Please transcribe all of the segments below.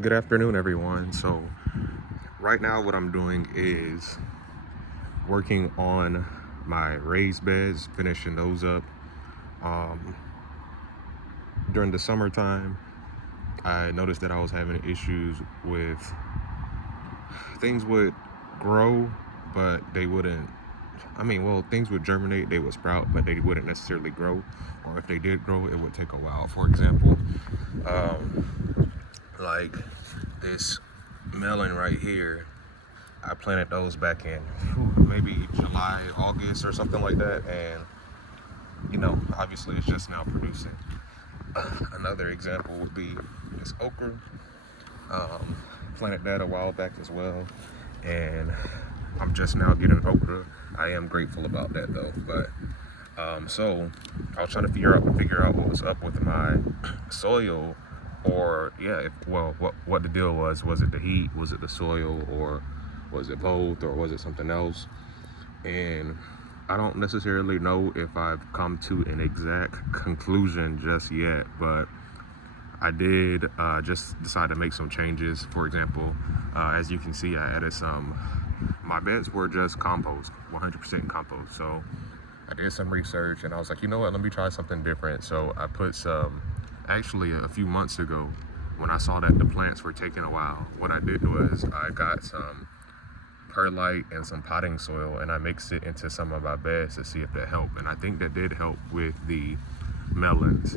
Good afternoon, everyone. So, right now, what I'm doing is working on my raised beds, finishing those up. Um, During the summertime, I noticed that I was having issues with things would grow, but they wouldn't. Things would germinate, they would sprout, but they wouldn't necessarily grow. Or if they did grow, it would take a while. For example, like this melon right here, I planted those back in maybe July, August, or something like that, and obviously it's just now producing. Another example would be this okra. Um, Planted that a while back as well, and I'm just now getting okra. I am grateful about that though, but so I was trying to figure out what was up with my soil, or yeah, what the deal was. Was it the heat? Was it the soil? Or was it both? Or was it something else? And I don't necessarily know if I've come to an exact conclusion just yet, but I did just decide to make some changes. For example, as you can see, I added some. My beds were just compost, 100% compost. So I did some research and I was like, you know what, let me try something different. So I put some, actually a few months ago, when I saw that the plants were taking a while, what I did was I got some perlite and some potting soil and I mixed it into some of my beds to see if that helped. And I think that did help with the melons.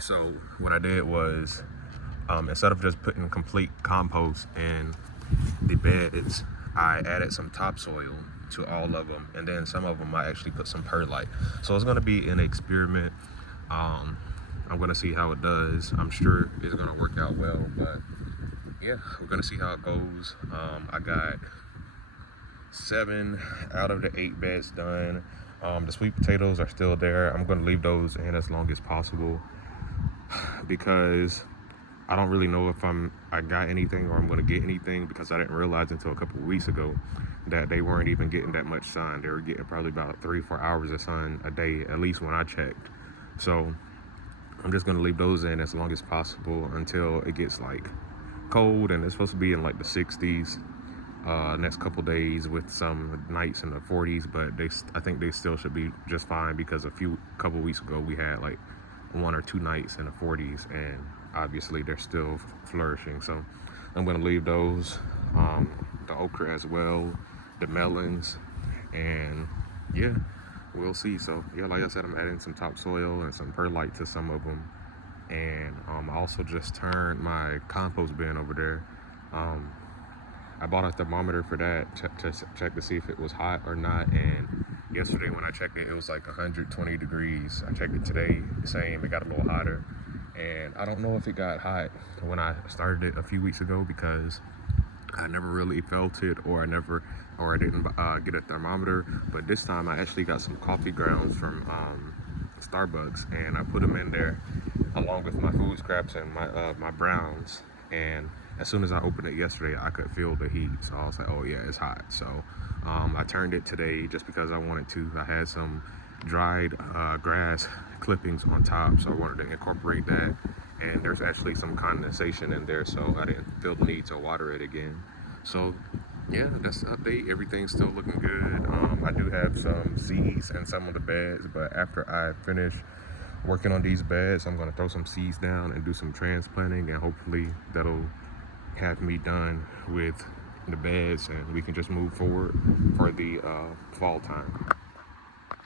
So what I did was, instead of just putting complete compost in the beds, I added some topsoil to all of them, and then some of them I actually put some perlite. So it's going to be an experiment. I'm going to see how it does. I'm sure it's going to work out well, but yeah, we're going to see how it goes. I got 7 out of the 8 beds done. The sweet potatoes are still there. I'm going to leave those in as long as possible because I don't really know if I got anything or I'm going to get anything, because I didn't realize until a couple of weeks ago that they weren't even getting that much sun. They were getting probably about 3-4 hours of sun a day, at least when I checked. So I'm just going to leave those in as long as possible until it gets like cold, and it's supposed to be in like the 60s next couple days with some nights in the 40s, but I think they still should be just fine, because couple weeks ago we had like 1 or 2 nights in the 40s, and obviously they're still flourishing. So I'm going to leave those, the okra as well, the melons, and yeah, we'll see. So yeah, like I said, I'm adding some topsoil and some perlite to some of them, and I also just turned my compost bin over there. I bought a thermometer for that to check to see if it was hot or not, and yesterday when I checked it, it was like 120 degrees. I checked it today, same, it got a little hotter. And I don't know if it got hot when I started it a few weeks ago, because I never really felt it, or I didn't get a thermometer. But this time I actually got some coffee grounds from Starbucks, and I put them in there along with my food scraps and my browns. And as soon as I opened it yesterday, I could feel the heat. So I was like, oh yeah, it's hot. So I turned it today just because I wanted to. I had some dried grass clippings on top, so I wanted to incorporate that. And there's actually some condensation in there, so I didn't feel the need to water it again. So yeah, that's the update. Everything's still looking good. I do have some seeds in some of the beds, but after I finish working on these beds, I'm going to throw some seeds down and do some transplanting, and hopefully that'll have me done with the beds and we can just move forward for the fall time.